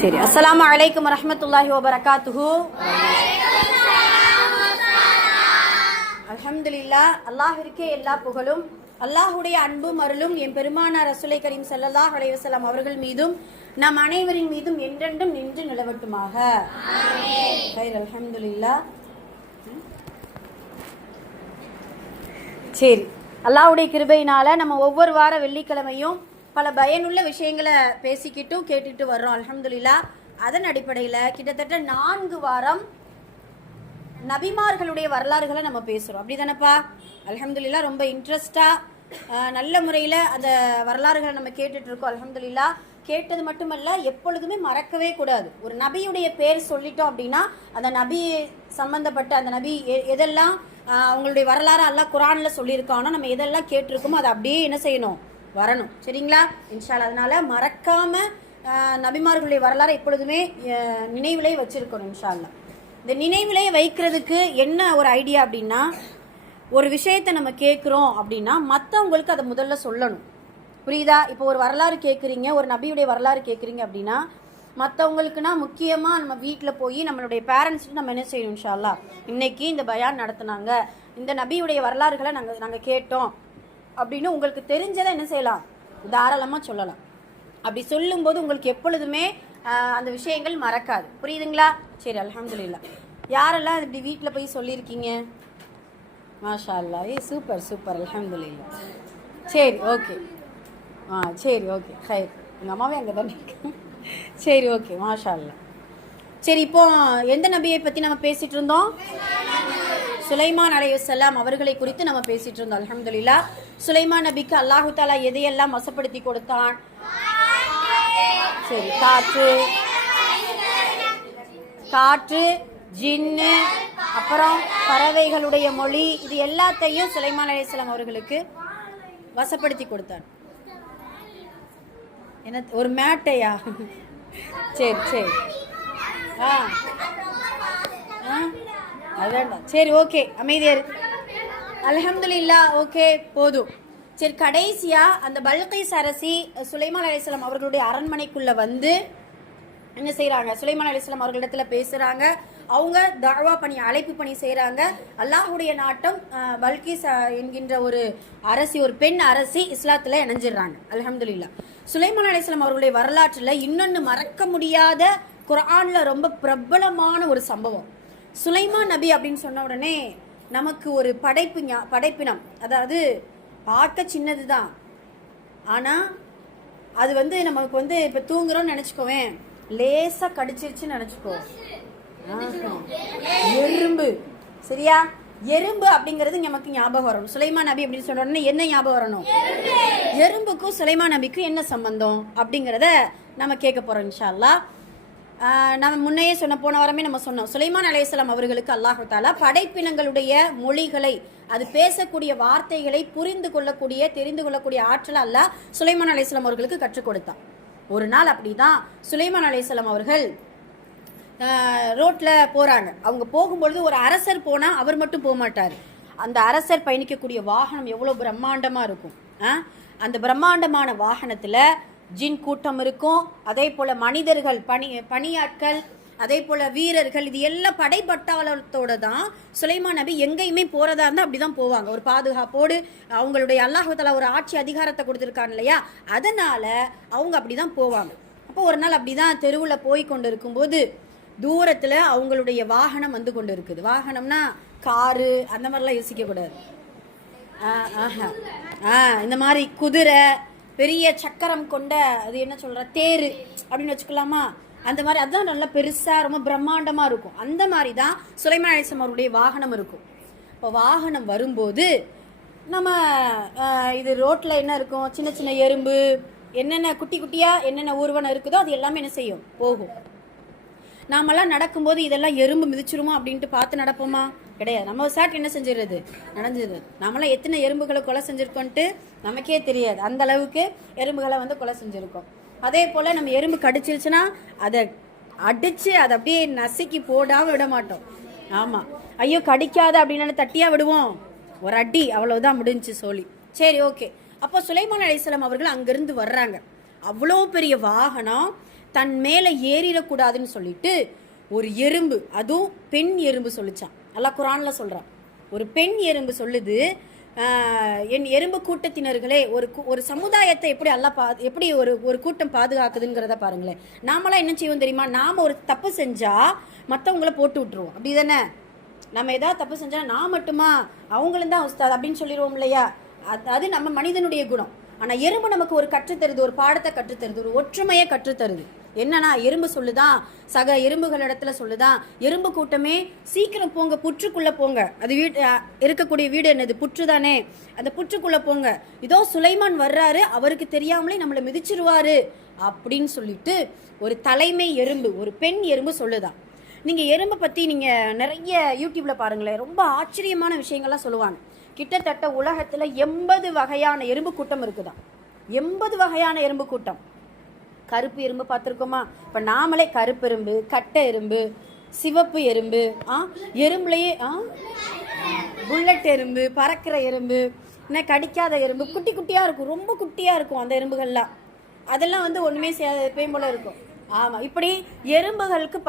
சரி, அஸ்ஸலாமு அலைக்கும் வரஹ்மத்துல்லாஹி வபரகாத்துஹு. அல்ஹம்துலில்லாஹ். அல்லாஹ்விற்கே எல்லா புகழும். அல்லாஹ்வுடைய அன்பும் அருளும் என் பெருமானார் ரசூலை கரீம் ஸல்லல்லாஹு அலைஹி வஸல்லம் அவர்கள் மீதும் நம் அனைவரின் மீதும் என்றென்றும் நின்று நிலவட்டுமாக. ஆமீன். அல்ஹம்துலில்லாஹ். சரி, அல்லாஹ்வுடைய கிருபையினால நம்ம ஒவ்வொரு வார வெள்ளிக்கிழமையும் பல பயனுள்ள விஷயங்களை பேசிக்கிட்டும் கேட்டுட்டு வர்றோம். அல்ஹம்துலில்லாஹ். அதன் அடிப்படையில் கிட்டத்தட்ட 4 வாரம் நபிமார்களுடைய வரலாறுகளை நம்ம பேசுகிறோம். அப்படி தானேப்பா? அல்ஹம்துலில்லாஹ். ரொம்ப இன்ட்ரெஸ்டாக நல்ல முறையில் அந்த வரலாறுகளை நம்ம கேட்டுட்ருக்கோம். அல்ஹம்துலில்லாஹ். கேட்டது மட்டுமல்ல, எப்பொழுதுமே மறக்கவே கூடாது. ஒரு நபியுடைய பேர் சொல்லிட்டோம் அப்படின்னா அந்த நபி சம்பந்தப்பட்ட அந்த நபி எதெல்லாம் அவங்களுடைய வரலாறு அல்லாஹ் குர்ஆனில் சொல்லியிருக்கானோ நம்ம எதெல்லாம் கேட்டிருக்கோமோ அதை அப்படியே என்ன செய்யணும், வரணும். சரிங்களா? இன்ஷா அல்லாஹ். அதனால மறக்காம நபிமார்களுடைய வரலாறு எப்பொழுதுமே நினைவிலே வச்சிருக்கணும். இன்ஷா அல்லாஹ். இந்த நினைவிலே வைக்கிறதுக்கு என்ன ஒரு ஐடியா அப்படின்னா, ஒரு விஷயத்தை நம்ம கேட்குறோம் அப்படின்னா மற்றவங்களுக்கு அதை முதல்ல சொல்லணும். புரியுதா? இப்போ ஒரு வரலாறு கேட்குறீங்க, ஒரு நபியுடைய வரலாறு கேட்குறீங்க அப்படின்னா மற்றவங்களுக்குனா முக்கியமாக நம்ம வீட்டில் போய் நம்மளுடைய பேரண்ட்ஸ்க்கு நம்ம என்ன செய்யணும், இன்ஷா அல்லாஹ் இன்னைக்கு இந்த பயான் நடத்துனாங்க, இந்த நபியுடைய வரலாறுகளை நாங்கள் கேட்டோம் அப்படின்னு உங்களுக்கு தெரிஞ்சதை என்ன செய்யலாம், தாராளமாக சொல்லலாம். அப்படி சொல்லும்போது உங்களுக்கு எப்பொழுதுமே அந்த விஷயங்கள் மறக்காது. புரியுதுங்களா? சரி, அல்ஹம்துலில்லாஹ். யாரெல்லாம் இப்படி வீட்டில் போய் சொல்லியிருக்கீங்க? மாஷா அல்லாஹ். சூப்பர் சூப்பர், அல்ஹம்துலில்லாஹ். சரி, ஓகே. சரி, ஓகே. ஹைர். எங்கள் அம்மாவே அங்கே தான் இருக்கேன். சரி, ஓகே, மாஷா அல்லாஹ். சரி, இப்போ எந்த நபியை பற்றி நம்ம பேசிகிட்டு இருந்தோம்? சுலைமான் அலைஹிஸ்ஸலாம் அவர்களை குறித்து நம்ம பேசிட்டு இருந்தோம். அல்ஹம்துலில்லாஹ். சுலைமான் நபிக்கு அல்லாஹு தாலா எதையெல்லாம் வசப்படுத்தி கொடுத்தான்? சரி, காற்று, ஜின்னு, அப்புறம் பறவைகளுடைய மொழி, இது எல்லாத்தையும் சுலைமான் அலைஹிஸ்ஸலாம் அவர்களுக்கு வசப்படுத்தி கொடுத்தான். என்ன ஒரு மேட்டையா? சரி சரி. அதான்டா. சரி, ஓகே, அமைதியாரு. அல்ஹம்துலில்லாஹ். ஓகே, போதும். சரி, கடைசியாக அந்த பல்கீஸ் அரசி சுலைமான் அலைஹிஸ்ஸலாம் அவர்களுடைய அரண்மனைக்குள்ளே வந்து என்ன செய்கிறாங்க, சுலைமான் அலைஹிஸ்ஸலாம் அவர்களிடத்தில் பேசுகிறாங்க. அவங்க தஅவா பணி, அழைப்பு பணி செய்கிறாங்க. அல்லாஹுடைய நாட்டம் பல்கீஸ் என்கின்ற ஒரு அரசி, ஒரு பெண் அரசி இஸ்லாத்தில் இணைஞ்சிடுறாங்க. அல்ஹம்துலில்லாஹ். சுலைமான் அலைஹிஸ்ஸலாம் அவர்களுடைய வரலாற்றில் இன்னொன்று மறக்க முடியாத, குர்ஆனில் ரொம்ப பிரபலமான ஒரு சம்பவம். சுலைமான் நபி அப்படின்னு சொன்ன உடனே நமக்கு ஒரு படைப்பினம், அதாவது பார்க்க சின்னது தான், ஆனால் அது வந்து நமக்கு இப்போ தூங்குறோம்னு நினச்சிக்கோவேன், லேசாக கடிச்சிருச்சுன்னு நினச்சிக்கோ, எறும்பு. சரியா? எறும்பு அப்படிங்கிறது நமக்கு ஞாபகம் வரணும். சுலைமான் நபி அப்படின்னு சொன்ன உடனே என்ன ஞாபகம் வரணும்? எறும்புக்கும் சுலைமான் நபிக்கும் என்ன சம்பந்தம் அப்படிங்கிறத நம்ம கேட்க போகிறோம் இன்ஷா அல்லாஹ். நம்ம முன்னையே போன வாரமே நம்ம சொன்னோம், சுலைமான் அலைஹிஸ்ஸலாம் அவர்களுக்கு அல்லாஹு தாலா படைப்பினங்களுடைய மொழிகளை, அது பேசக்கூடிய வார்த்தைகளை புரிந்து கொள்ளக்கூடிய, தெரிந்து கொள்ளக்கூடிய ஆற்றல் அல்லாஹ் சுலைமான் அலைஹிஸ்ஸலாம் அவர்களுக்கு கற்றுக் கொடுத்தான். ஒரு நாள் அப்படிதான் சுலைமான் அலைஹிஸ்ஸலாம் அவர்கள் ரோட்டில் போகிறாங்க. அவங்க போகும்பொழுது ஒரு அரசர் போனால் அவர் மட்டும் போக மாட்டார். அந்த அரசர் பயணிக்கக்கூடிய வாகனம் எவ்வளோ பிரம்மாண்டமாக இருக்கும். அந்த பிரம்மாண்டமான வாகனத்தில் ஜின் கூட்டம் இருக்கும், அதே போல் மனிதர்கள், பணியாட்கள், அதே போல் வீரர்கள், இது எல்லாம் படைப்பட்டாளத்தோடு தான் சுலைமான் நபி எங்கேயுமே போகிறதா இருந்தால் அப்படி தான் போவாங்க. ஒரு பாதுகாப்போடு, அவங்களுடைய அல்லாஹ் தஆலா ஒரு ஆட்சி அதிகாரத்தை கொடுத்துருக்காங்க இல்லையா, அதனால் அவங்க அப்படி தான் போவாங்க. அப்போ ஒரு நாள் அப்படி தான் தெருவில் போய் கொண்டு இருக்கும்போது தூரத்தில் அவங்களுடைய வாகனம் வந்து கொண்டு இருக்குது. வாகனம்னா காரு அந்த மாதிரிலாம் யோசிக்கக்கூடாது. இந்த மாதிரி குதிரை, பெரிய சக்கரம் கொண்ட, அது என்ன சொல்கிற, தேர் அப்படின்னு வச்சுக்கலாமா, அந்த மாதிரி, அதுதான் நல்லா பெருசாக ரொம்ப பிரம்மாண்டமாக இருக்கும். அந்த மாதிரி தான் சுலைமான் அலைஹிஸ்ஸலாம் அவருடைய வாகனம் இருக்கும். இப்போ வாகனம் வரும்போது நம்ம இது ரோட்டில் என்ன இருக்கும், சின்ன சின்ன எறும்பு, என்னென்ன குட்டி குட்டியாக என்னென்ன ஊர்வனம் இருக்குதோ அது எல்லாமே என்ன செய்யும், போகும். நாமெல்லாம் நடக்கும்போது இதெல்லாம் எறும்பு மிதிச்சிருமா அப்படின்ட்டு பார்த்து நடப்போமா? கிடையாது. நம்ம சாட் என்ன செஞ்சிடுறது, நடந்துடுது. நம்மளாம் எத்தனை எறும்புகளை கொலை செஞ்சுருக்கோன்ட்டு நமக்கே தெரியாது. அந்த அளவுக்கு எறும்புகளை கொலை செஞ்சுருக்கோம். அதே போல் நம்ம எறும்பு கடிச்சிருச்சுன்னா அதை அடித்து அதை அப்படியே நசுக்கி போடாமல் விட மாட்டோம். ஆமாம், ஐயோ கடிக்காத அப்படின்னு தட்டியாக விடுவோம், ஒரு அடி, அவ்வளவுதான், முடிஞ்சு சொல்லி. சரி, ஓகே. அப்போ சுலைமான் அலைஹிஸ்ஸலாம் அவர்கள் அங்கேருந்து வர்றாங்க. அவ்வளோ பெரிய வாகனம், தன் மேலே ஏறிடக்கூடாதுன்னு சொல்லிட்டு ஒரு எறும்பு, அதுவும் பெண் எறும்பு சொல்லிச்சான். அல்லாஹ் குர்ஆன்ல சொல்கிறான். ஒரு பெண் எறும்பு சொல்லுது, என் எறும்பு கூட்டத்தினர்களே, ஒரு சமுதாயத்தை எப்படி எப்படி ஒரு கூட்டம் பாதுகாக்குதுங்கிறத பாருங்களேன். நாமெல்லாம் என்ன செய்வோம் தெரியுமா? நாம் ஒரு தப்பு செஞ்சால் மற்றவங்கள போட்டு விட்டுருவோம், அப்படி தானே? நம்ம ஏதாவது தப்பு செஞ்சால் நான் மட்டுமா, அவங்களும் தான் உஸ்தாத் அப்படின்னு சொல்லிடுவோம் இல்லையா? அது நம்ம மனிதனுடைய குணம். ஆனால் எறும்பு நமக்கு ஒரு கற்றுத்தருது, ஒரு பாடத்தை கற்றுத்தருது, ஒரு ஒற்றுமையை கற்றுத்தருது. என்னன்னா, எறும்பு சொல்லுதான், சக எறும்புகள் இடத்துல சொல்லுதான், எறும்பு கூட்டமே சீக்கிரம் போங்க, புற்றுக்குள்ளே போங்க. அது இருக்கக்கூடிய வீடு என்னது? புற்று தானே. அந்த புற்றுக்குள்ளே போங்க, இதோ சுலைமான் வர்றாரு, அவருக்கு தெரியாமலே நம்மளை மிதிச்சிருவாரு அப்படின்னு சொல்லிட்டு ஒரு தலைமை எறும்பு, ஒரு பெண் எறும்பு சொல்லுதான். நீங்கள் எறும்பை பற்றி நீங்கள் நிறைய யூடியூப்பில் பாருங்களேன், ரொம்ப ஆச்சரியமான விஷயங்கள்லாம் சொல்லுவாங்க. கிட்டத்தட்ட உலகத்தில் 80 வகையான எறும்பு கூட்டம் இருக்குதான். 80 வகையான எறும்பு கூட்டம். கருப்பு எறும்பு பார்த்துருக்கோமா? இப்போ நாமளே கருப்பு எறும்பு, கட்டை எறும்பு, சிவப்பு எறும்பு, எறும்புலையே புல்லட் எறும்பு, பறக்கிற எறும்பு, என்ன கடிக்காத எறும்பு, குட்டி குட்டியாக இருக்கும், ரொம்ப குட்டியாக இருக்கும் அந்த எறும்புகள்லாம். அதெல்லாம் வந்து ஒன்றுமே எப்பயும் போல இருக்கும். ஆமாம், இப்படி எறும்புகளுக்கு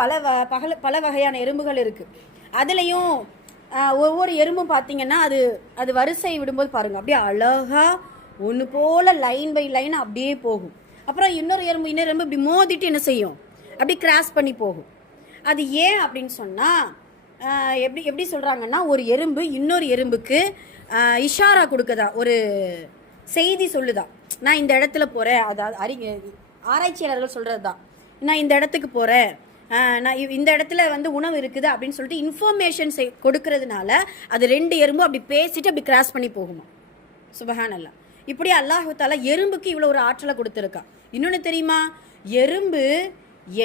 பல வகையான எறும்புகள் இருக்குது. அதுலேயும் ஒவ்வொரு எறும்பும் பார்த்தீங்கன்னா அது வரிசை விடும்போது பாருங்கள், அப்படியே அழகாக ஒன்று போல் லைன் பை லைன் அப்படியே போகும். அப்புறம் இன்னொரு எறும்பு இப்படி மோதிட்டு என்ன செய்யும்? அப்படி கிராஸ் பண்ணி போகும். அது ஏன் அப்படின்னு சொன்னால், எப்படி சொல்கிறாங்கன்னா, ஒரு எறும்பு இன்னொரு எறும்புக்கு இஷாரா கொடுக்குதா, ஒரு செய்தி சொல்லுதான். நான் இந்த இடத்துல போகிறேன், அதாவது ஆராய்ச்சியாளர்கள் சொல்கிறது தான். நான் இந்த இடத்துக்கு போகிறேன், நான் இந்த இடத்துல வந்து உணவு இருக்குது அப்படின்னு சொல்லிட்டு இன்ஃபர்மேஷன் கொடுக்கறதுனால அது 2 எறும்பும் அப்படி பேசிட்டு அப்படி கிராஸ் பண்ணி போகுமா. சுபஹானல்லாஹ். இப்படி அல்லாஹ் தஆலா எறும்புக்கு இவ்வளோ ஒரு ஆற்றலை கொடுத்துருக்கா. இன்னொன்று தெரியுமா? எறும்பு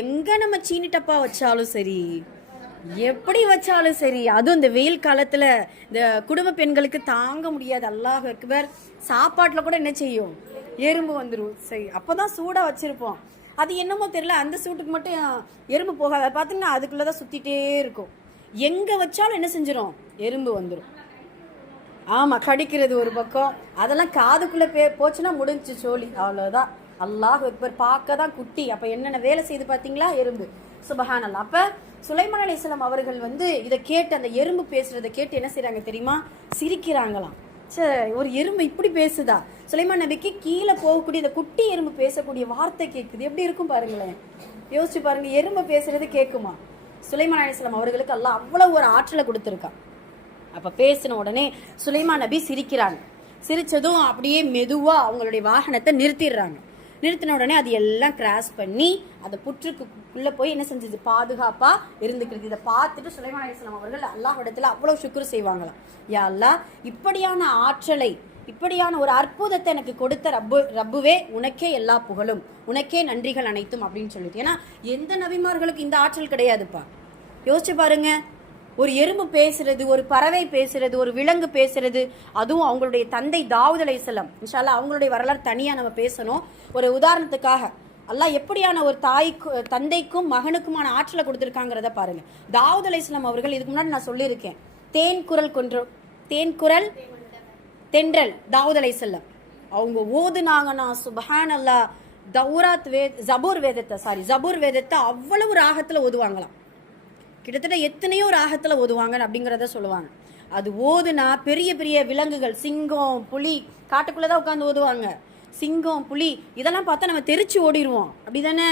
எங்கே நம்ம சீனி டப்பா வச்சாலும் சரி, எப்படி வச்சாலும் சரி, அதுவும் இந்த வெயில் காலத்தில் இந்த குடும்ப பெண்களுக்கு தாங்க முடியாது, அல்லாஹ் அக்பர், சாப்பாட்டில் கூட என்ன செய்யும்? எறும்பு வந்துடும். சரி, அப்போ தான் சூடாக வச்சுருப்போம். அது என்னமோ தெரியல, அந்த சூட்டுக்கு மட்டும் எறும்பு போகாத. பார்த்தீங்கன்னா அதுக்குள்ளே தான் சுற்றிட்டே இருக்கும். எங்கே வச்சாலும் என்ன செஞ்சிடும்? எறும்பு வந்துடும். ஆமாம், கடிக்கிறது ஒரு பக்கம், அதெல்லாம் காதுக்குள்ளே போச்சுன்னா முடிஞ்சு சோழி, அவ்வளோதான். அல்லாஹ் அக்பர். பார்க்க தான் குட்டி, அப்போ என்னென்ன வேலை செய்து பார்த்தீங்களா எறும்பு. சுபஹானல்லாஹ். அப்போ சுலைமான் அலைஹிஸ்ஸலாம் அவர்கள் வந்து இதை கேட்டு, அந்த எறும்பு பேசுகிறத கேட்டு என்ன செய்கிறாங்க தெரியுமா? சிரிக்கிறாங்களாம். சரி, ஒரு எறும்பு இப்படி பேசுதா? சுலைமான் நபிக்கு கீழே போகக்கூடிய இந்த குட்டி எறும்பு பேசக்கூடிய வார்த்தை கேட்குது, எப்படி இருக்கும் பாருங்களேன். யோசிச்சு பாருங்க, எறும்பு பேசுறது கேட்குமா? சுலைமான் அலைஹிஸ்ஸலாம் அவர்களுக்கு அல்லாஹ் அவ்வளோ ஒரு ஆற்றலை கொடுத்துருக்கான். அப்போ பேசின உடனே சுலைமான் நபி சிரிக்கிறாங்க. சிரித்ததும் அப்படியே மெதுவாக அவங்களுடைய வாகனத்தை நிறுத்திடுறாங்க. நிறுத்தின உடனே அது எல்லாம் கிராஸ் பண்ணி அந்த புற்றுக்குள்ளே போய் என்ன செஞ்சது? பாதுகாப்பாக இருந்துக்கிறது. இதை பார்த்துட்டு சுலைமான் அலைஹிஸ்ஸலாம் அவர்கள் அல்லாஹ்விடத்தில் அவ்வளோ சுக்ர் செய்வாங்களாம். யா அல்லாஹ், இப்படியான ஆற்றலை, இப்படியான ஒரு அற்புதத்தை எனக்கு கொடுத்த ரப்புவே, உனக்கே எல்லா புகழும், உனக்கே நன்றிகள் அனைத்தும் அப்படின்னு சொல்லிட்டு. ஏன்னா எந்த நபிமார்களுக்கு இந்த ஆற்றல் கிடையாதுப்பா. யோசிச்சு பாருங்க, ஒரு எறும்பு பேசுறது, ஒரு பறவை பேசுறது, ஒரு விலங்கு பேசுறது, அதுவும் அவங்களுடைய தந்தை தாவூத் அலைஹிஸ்ஸலாம். இன்ஷா அல்லாஹ் அவங்களுடைய வரலாறு தனியாக நம்ம பேசணும். ஒரு உதாரணத்துக்காக அல்லாஹ் எப்படியான ஒரு தந்தைக்கும் மகனுக்குமான ஆற்றலை கொடுத்துருக்காங்கிறத பாருங்க. தாவூத் அலைஹிஸ்ஸலாம் அவர்கள் இதுக்கு முன்னாடி நான் சொல்லியிருக்கேன், தேன்குரல் தென்றல் தாவூத் அலைஹிஸ்ஸலாம் அவங்க ஓதுனாங்கன்னா சுப்ஹானல்லாஹ், ஜபூர் வேதத்தை அவ்வளவு ராகத்தில் ஓதுவாங்களாம். கிட்டத்தட்ட எத்தனையோ ராகத்தில் ஓதுவாங்க அப்படிங்கிறத சொல்லுவாங்க. அது ஓதுனா பெரிய பெரிய விலங்குகள், சிங்கம், புலி, காட்டுக்குள்ளே தான் உட்காந்து ஓதுவாங்க. சிங்கம், புலி இதெல்லாம் பார்த்தா நம்ம தெரிச்சு ஓடிடுவோம், அப்படி தானே?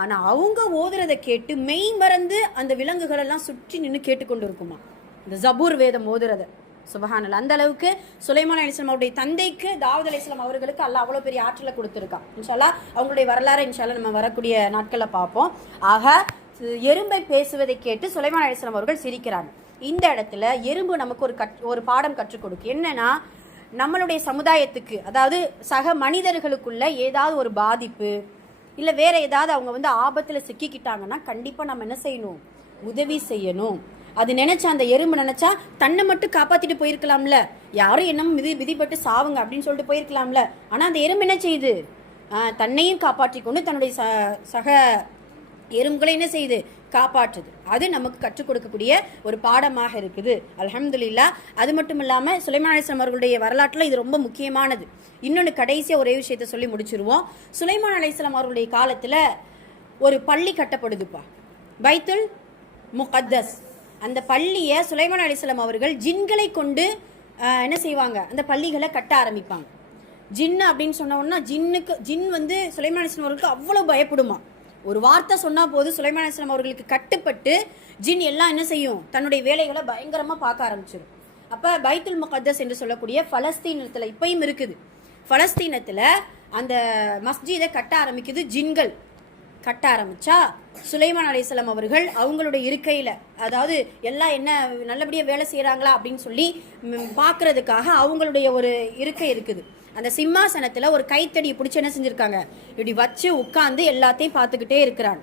ஆனால் அவங்க ஓதுறதை கேட்டு மெய் மறந்து அந்த விலங்குகள் எல்லாம் சுற்றி நின்று கேட்டுக்கொண்டு இருக்குமா இந்த ஜபூர் வேதம் ஓதுறத. சுபஹானல்லாஹ். அந்த அளவுக்கு சுலைமான் அலைஹிஸ்ஸலாம் அவருடைய தந்தைக்கு தாவூத் அலைஹிஸ்ஸலாம் அவர்களுக்கு அல்லாஹ் அவ்வளோ பெரிய ஆற்றலை கொடுத்துருக்கான். இன்ஷா அல்லாஹ் அவங்களுடைய வரலாறு இன்ஷா அல்லாஹ் நம்ம வரக்கூடிய நாட்களில் பார்ப்போம். ஆக எறும்பை பேசுவதை கேட்டு சுலைமான் அலைஹிஸ்ஸலாம் அவர்கள் சிரிக்கிறாங்க. இந்த இடத்துல எறும்பு நமக்கு ஒரு பாடம் கற்றுக் கொடுக்கும். என்னன்னா, நம்மளுடைய சமுதாயத்துக்கு, அதாவது சக மனிதர்களுக்குள்ள ஏதாவது ஒரு பாதிப்பு இல்லை வேற ஏதாவது அவங்க வந்து ஆபத்தில் சிக்கிக்கிட்டாங்கன்னா கண்டிப்பாக நம்ம என்ன செய்யணும்? உதவி செய்யணும். அது நினைச்சா, அந்த எறும்பு நினைச்சா தன்னை மட்டும் காப்பாற்றிட்டு போயிருக்கலாம்ல, யாரும் என்ன விதிப்பட்டு சாவுங்க அப்படின்னு சொல்லிட்டு போயிருக்கலாம்ல. ஆனால் அந்த எறும்பு என்ன செய்யுது? தன்னையும் காப்பாற்றி கொண்டு தன்னுடைய சக எறும்புகளை என்ன செய்யுது? காப்பாற்றுது. அது நமக்கு கற்றுக் கொடுக்கக்கூடிய ஒரு பாடமாக இருக்குது. அல்ஹம்துலில்லாஹ். அது மட்டும் இல்லாமல் சுலைமான் அலைஹிஸ்ஸலாம் அவர்களுடைய வரலாற்றில் இது ரொம்ப முக்கியமானது. இன்னொன்று கடைசியாக ஒரே விஷயத்தை சொல்லி முடிச்சிருவோம். சுலைமான் அலைஹிஸ்ஸலாம் அவர்களுடைய காலத்தில் ஒரு பள்ளி கட்டப்படுதுப்பா, பைத்துல் முகத்தஸ். அந்த பள்ளியை சுலைமான் அலைஹிஸ்ஸலாம் அவர்கள் ஜின்களை கொண்டு என்ன செய்வாங்க, அந்த பள்ளிகளை கட்ட ஆரம்பிப்பாங்க. ஜின்னு அப்படின்னு சொன்ன உடனே ஜின் வந்து சுலைமான் அலைஹிஸ்ஸலாம் அவர்களுக்கு அவ்வளோ பயப்படுமா. ஒரு வார்த்தை சொன்னால் போது சுலைமான் அலைஹிஸ்ஸலாம் அவர்களுக்கு கட்டுப்பட்டு ஜின் எல்லாம் என்ன செய்யும், தன்னுடைய வேலைகளை பயங்கரமாக பார்க்க ஆரம்பிச்சிடும். அப்போ பைத்துல் முகத்தஸ் என்று சொல்லக்கூடிய பலஸ்தீனத்தில் இப்பயும் இருக்குது. பலஸ்தீனத்தில் அந்த மஸ்ஜிதை கட்ட ஆரம்பிக்குது ஜின்கள். கட்ட ஆரம்பிச்சா சுலைமான் அலைஹிஸ்ஸலாம் அவர்கள் அவங்களுடைய இருக்கையில், அதாவது எல்லாம் என்ன நல்லபடியாக வேலை செய்கிறாங்களா அப்படின்னு சொல்லி பார்க்கறதுக்காக அவங்களுடைய ஒரு இருக்கை இருக்குது. அந்த சிம்மாசனத்தில் ஒரு கைத்தடியை பிடிச்சி என்ன செஞ்சுருக்காங்க, இப்படி வச்சு உட்காந்து எல்லாத்தையும் பார்த்துக்கிட்டே இருக்கிறாங்க.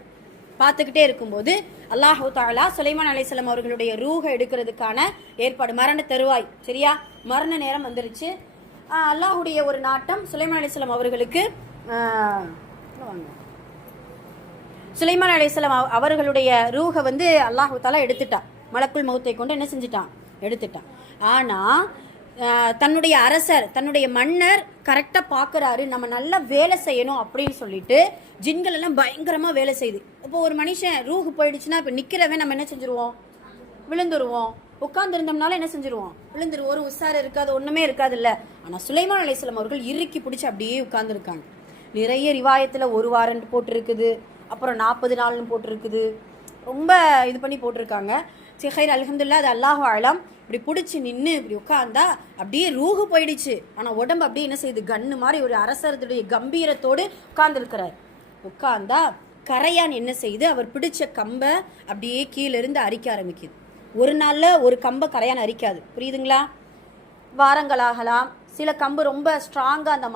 பார்த்துக்கிட்டே இருக்கும்போது அல்லாஹு தஆலா சுலைமான் அலைஹிஸ்ஸலாம் அவர்களுடைய ரூஹை எடுக்கிறதுக்கான ஏற்பாடு, மரண தருவாய், சரியா, மரண நேரம் வந்துருச்சு. அல்லாஹுடைய ஒரு நாட்டம் சுலைமான் அலைஹிஸ்ஸலாம் அவர்களுக்கு சுலைமான் அலைஹிஸ்ஸலாம் அவர்களுடைய ரூஹை வந்து அல்லாஹு தஆலா எடுத்துட்டான். மலக்குல் மௌத்தை கொண்டு என்ன செஞ்சுட்டான், எடுத்துட்டான். ஆனால் தன்னுடைய அரசர், தன்னுடைய மன்னர் கரெக்டாக பார்க்குறாரு, நம்ம நல்லா வேலை செய்யணும் அப்படின்னு சொல்லிட்டு ஜின்கள் எல்லாம் பயங்கரமாக வேலை செய்யுது. இப்போ ஒரு மனுஷன் ரூஹு போயிடுச்சுன்னா இப்போ நிற்கிறவன் நம்ம என்ன செஞ்சுருவோம், விழுந்துருவோம். உட்காந்துருந்தோம்னால என்ன செஞ்சுருவோம், விழுந்துருவோம். ஒரு உஷார் இருக்காது, ஒன்றுமே இருக்காது இல்லை. ஆனால் சுலைமான் அலைஹிஸ்ஸலாம் அவர்கள் இறுக்கி பிடிச்சி அப்படியே உட்காந்துருக்காங்க. நிறைய ரிவாயத்தில் 1 வாரம் போட்டிருக்குது, அப்புறம் 40 நாள்னு போட்டிருக்குது, ரொம்ப இது பண்ணி போட்டிருக்காங்க. சிஹைர் அல்ஹம்துலில்லாஹ், அது அல்லாஹு அலம். இப்படி பிடிச்சி நின்று இப்படி உட்காந்தா அப்படியே ரூஹு போயிடுச்சு. ஆனால் உடம்பு அப்படியே என்ன செய்யுது, கண்ணு மாதிரி ஒரு அரசருடைய கம்பீரத்தோடு உட்கார்ந்துருக்கிறார். உட்கார்ந்தா கரையான் என்ன செய்யுது, அவர் பிடிச்ச கம்பை அப்படியே கீழிருந்து அரிக்க ஆரம்பிக்குது. ஒரு நாளில் ஒரு கம்பை கரையான் அரிக்காது, புரியுதுங்களா? வாரங்களாகலாம். சில கம்பு ரொம்ப ஸ்ட்ராங்காக, அந்த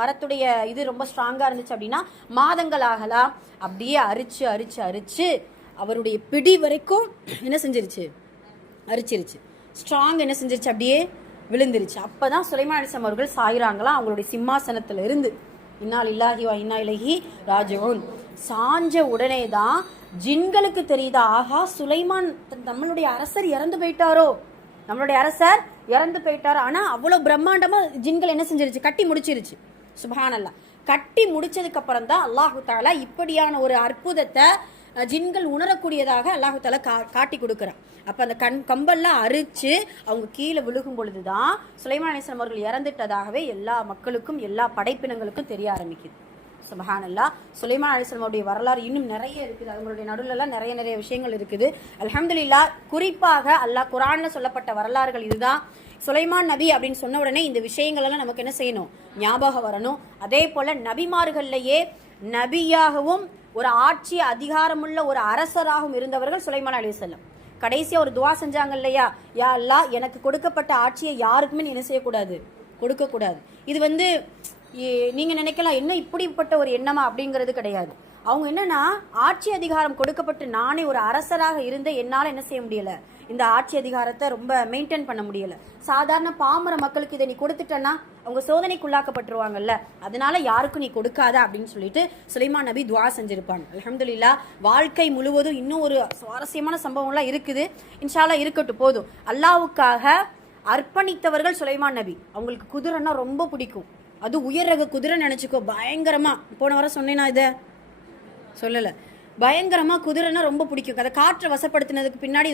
மரத்துடைய இது ரொம்ப ஸ்ட்ராங்காக இருந்துச்சு அப்படின்னா மாதங்கள் ஆகலாம். அப்படியே அரிச்சு அரிச்சு அரிச்சு அவருடைய பிடி வரைக்கும் என்ன செஞ்சிருச்சு, அரிச்சிருச்சு. ஸ்ட்ராங் என்ன செஞ்சிருச்சு, அப்படியே விழுந்துருச்சு. அப்போ தான் சுலைமான் அலைஹிஸ்ஸலாம் அவர்கள் சாயிறாங்களாம் அவங்களுடைய சிம்மாசனத்தில் இருந்து. இன்னா லில்லாஹி வ இன்னா இலைஹி ராஜிஊன். சாஞ்ச உடனே தான் ஜின்களுக்கு தெரியுதா, ஆஹா சுலைமான் நம்மளுடைய அரசர் இறந்து போயிட்டாரோ, நம்மளுடைய அரசர் இறந்து போயிட்டாரோ. ஆனால் அவ்வளோ பிரம்மாண்டமாக ஜின்கள் என்ன செஞ்சிருச்சு, கட்டி முடிச்சிருச்சு. சுப்ஹானல்லாஹ். கட்டி முடிச்சதுக்கு அப்புறம் தான் அல்லாஹு தஆலா இப்படியான ஒரு அற்புதத்தை ஜின்கள் உணரக்கூடியதாக அல்லாஹு தஆலா காட்டி கொடுக்குறான். அப்போ அந்த கம்பெல்லாம் அரிச்சு அவங்க கீழே விழுகும் பொழுது தான் சுலைமான் அலைஹிஸ்ஸலாம் அவர்கள் இறந்துட்டதாகவே எல்லா மக்களுக்கும் எல்லா படைப்பினங்களுக்கும் தெரிய ஆரம்பிக்குது. சுப்ஹானல்லாஹ். சுலைமான் அலைஹிஸ்ஸலாம் அவருடைய வரலாறு இன்னும் நிறைய இருக்குது. அவங்களுடைய நடுவிலலாம் நிறைய விஷயங்கள் இருக்குது. அல்ஹம்துலில்லாஹ். குறிப்பாக அல்லாஹ் குர்ஆன்ல சொல்லப்பட்ட வரலாறுகள் இதுதான். சுலைமான் நபி அப்படின்னு சொன்ன உடனே இந்த விஷயங்கள் எல்லாம் நமக்கு என்ன செய்யணும், ஞாபகம் வரணும். அதே போல நபிமார்கள்லையே நபியாகவும் ஒரு ஆட்சி அதிகாரமுள்ள ஒரு அரசராகவும் இருந்தவர்கள் சுலைமான் அலைஹிஸ்ஸலாம். கடைசியாக ஒரு துவா செஞ்சாங்க இல்லையா, யா அல்லாஹ் எனக்கு கொடுக்கப்பட்ட ஆட்சியை யாருக்குமே என்ன செய்யக்கூடாது, கொடுக்கக்கூடாது. இது வந்து நீங்கள் நினைக்கலாம் என்ன இப்படிப்பட்ட ஒரு எண்ணமா அப்படிங்கிறது கிடையாது. அவங்க என்னன்னா, ஆட்சி அதிகாரம் கொடுக்கப்பட்டு நானே ஒரு அரசராக இருந்த என்னால் என்ன செய்ய முடியலை, இந்த ஆட்சி அதிகாரத்தை ரொம்ப மெயின்டைன் பண்ண முடியலை. சாதாரண பாமர மக்களுக்கு இதை நீ கொடுத்துட்டேன்னா அவங்க சோதனைக்குள்ளாக்கப்பட்டுருவாங்கல்ல, அதனால யாருக்கும் நீ கொடுக்காத அப்படின்னு சொல்லிட்டு சுலைமான் நபி துவா செஞ்சிருப்பாங்க. அல்ஹம்துலில்லாஹ். வாழ்க்கை முழுவதும் இன்னும் ஒரு சுவாரஸ்யமான சம்பவம்லாம் இருக்குது, இன்ஷால்லா இருக்கட்டும். போதும். அல்லாஹ்வுக்காக அர்ப்பணித்தவர்கள் சுலைமான் நபி. அவங்களுக்கு குதிரைன்னா ரொம்ப பிடிக்கும், அது உயர் ரக குதிரை நினச்சிக்கோ, பயங்கரமா. போன வாரம் சொன்னேன்னா இதை சொல்லலை, பயங்கரமாக குதிரைன்னா ரொம்ப பிடிக்கும். அதை காற்றை வசப்படுத்தினதுக்கு பின்னாடி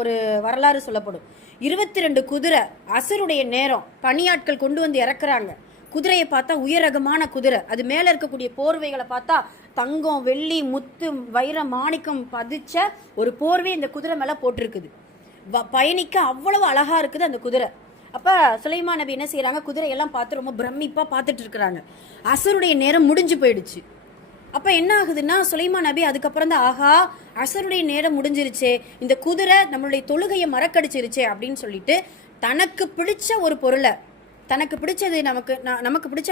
ஒரு வரலாறு சொல்லப்படும். 22 குதிரை அசருடைய நேரம் பணியாட்கள் கொண்டு வந்து இறக்குறாங்க. குதிரையை பார்த்தா உயர் ரகமான குதிரை, அது மேலே இருக்கக்கூடிய போர்வைகளை பார்த்தா தங்கம் வெள்ளி முத்து வைரம் மாணிக்கம் பதிச்ச ஒரு போர்வை இந்த குதிரை மேலே போட்டிருக்குது. பயணிக்க அவ்வளவு அழகா இருக்குது அந்த குதிரை. அப்போ சுலைமான் நபி என்ன செய்கிறாங்க, குதிரையெல்லாம் பார்த்து ரொம்ப பிரமிப்பாக பார்த்துட்டு இருக்கிறாங்க. அசருடைய நேரம் முடிஞ்சு போயிடுச்சு. அப்போ என்ன ஆகுதுன்னா, சுலைமான் நபி அதுக்கப்புறம் தான் ஆஹா அசருடைய நேரம் முடிஞ்சிருச்சே, இந்த குதிரை நம்மளுடைய தொழுகையை மறக்கடிச்சிருச்சே அப்படின்னு சொல்லிட்டு தனக்கு பிடிச்ச ஒரு பொருளை, தனக்கு பிடிச்சது நமக்கு பிடிச்ச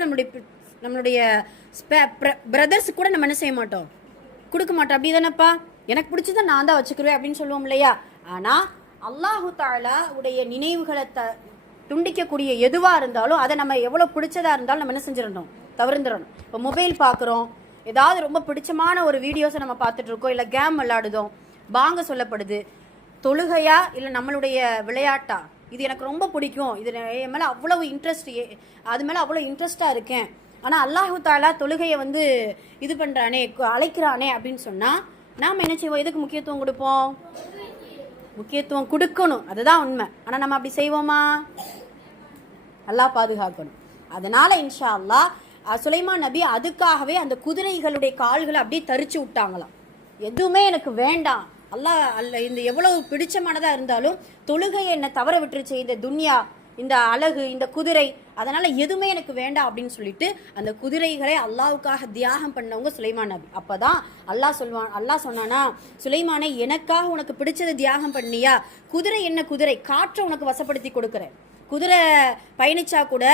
நம்மளுடைய பிரதர்ஸ் கூட நம்ம என்ன செய்ய மாட்டோம், கொடுக்க மாட்டோம். அப்படி தானேப்பா, எனக்கு பிடிச்சதை நான் தான் வச்சுக்கிறேன் அப்படின்னு சொல்லுவோம் இல்லையா. ஆனால் அல்லாஹு தஆலா உடைய நினைவுகளை துண்டிக்கக்கூடிய எதுவாக இருந்தாலும் அதை நம்ம எவ்வளோ பிடிச்சதாக இருந்தாலும் நம்ம என்ன செஞ்சிடணும், தவிர்ந்துடணும். இப்போ மொபைல் பார்க்குறோம், ஏதாவது ரொம்ப பிடிச்சமான ஒரு வீடியோஸை நம்ம பார்த்துட்டு இருக்கோம், இல்லை கேம் விளையாடுதோம், பாங்க சொல்லப்படுது, தொழுகையா இல்லை நம்மளுடைய விளையாட்டா, இது எனக்கு ரொம்ப பிடிக்கும், இது என் மேலே அவ்வளவு இன்ட்ரெஸ்ட், அது மேலே அவ்வளோ இன்ட்ரெஸ்டாக இருக்கேன், ஆனால் அல்லாஹு தாலா தொழுகையை வந்து இது பண்ணுறானே, அழைக்கிறானே அப்படின்னு சொன்னால் நாம் என்ன செய்வோம்? எதுக்கு முக்கியத்துவம் கொடுப்போம்? முக்கியத்துவம் கொடுக்கணும், அதுதான் உண்மை. ஆனால் நம்ம அப்படி செய்வோமா? அல்லாஹ் பாதுகாக்கணும். அதனால இன்ஷா அல்லாஹ் சுலைமான் நபி அதுக்காகவே அந்த குதிரைகளுடைய கால்களை அப்படியே தரிச்சு விட்டாங்களாம். எதுவுமே எனக்கு வேண்டாம், அல்லாஹ் இந்த எவ்வளவு பிடிச்சமானதாக இருந்தாலும் தொழுகையை என்னை தவற விட்டுருச்சு, இந்த துன்யா, இந்த அழகு, இந்த குதிரை, அதனால எதுவுமே எனக்கு வேண்டாம் அப்படின்னு சொல்லிட்டு அந்த குதிரைகளை அல்லாஹ்வுக்காக தியாகம் பண்ணவங்க சுலைமான் நபி. அப்பதான் அல்லாஹ் சொன்னானா, சுலைமானை எனக்காக உனக்கு பிடிச்சதை தியாகம் பண்ணியா? குதிரை என்ன குதிரை, காற்றை உனக்கு வசப்படுத்தி கொடுக்குறேன். குதிரை பயணிச்சா கூட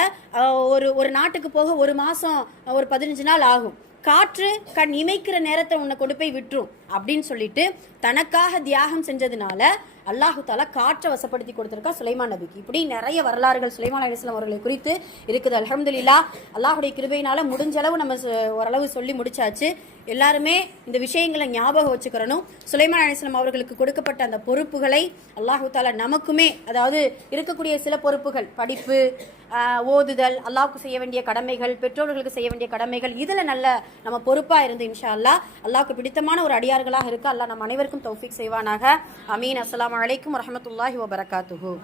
ஒரு நாட்டுக்கு போக 1 மாதம் ஒரு 15 நாள் ஆகும். காற்று கண் இமைக்கிற நேரத்தை உன்னை கொண்டு போய் விட்டுரும் அப்படின்னு சொல்லிட்டு தனக்காக தியாகம் செஞ்சதுனால அல்லாஹு தாலா காற்றை வசப்படுத்தி கொடுத்துருக்கா சுலைமான் நபிக்கு. இப்படி நிறைய வரலாறுகள் சுலைமான் அலைஹிஸ்ஸலாம் அவர்களை குறித்து இருக்குது. அல்ஹம்துலில்லாஹ், அல்லாஹுடைய கிருபையினால முடிஞ்ச அளவு நம்ம ஓரளவு சொல்லி முடிச்சாச்சு. எல்லாருமே இந்த விஷயங்களை ஞாபகம் வச்சுக்கிறணும். சுலைமான் அலைஹிஸ்ஸலாம் அவர்களுக்கு கொடுக்கப்பட்ட அந்த பொறுப்புகளை அல்லாஹு தாலா நமக்குமே, அதாவது இருக்கக்கூடிய சில பொறுப்புகள், படிப்பு, ஓதுதல், அல்லாஹ்வுக்கு செய்ய வேண்டிய கடமைகள், பெற்றோர்களுக்கு செய்ய வேண்டிய கடமைகள், இதில் நல்ல நம்ம பொறுப்பாக இருந்து இன்ஷா அல்லாஹ் அல்லாஹ்வுக்கு பிடித்தமான ஒரு அடியார்களாக இருக்க அல்லாஹ் நம்ம அனைவருக்கும் தௌஃபீக் செய்வானாக. அமீன். அஸ்ஸலாமு அலைக்கும் வரஹ்மத்துல்லாஹி வபரகாத்துஹு.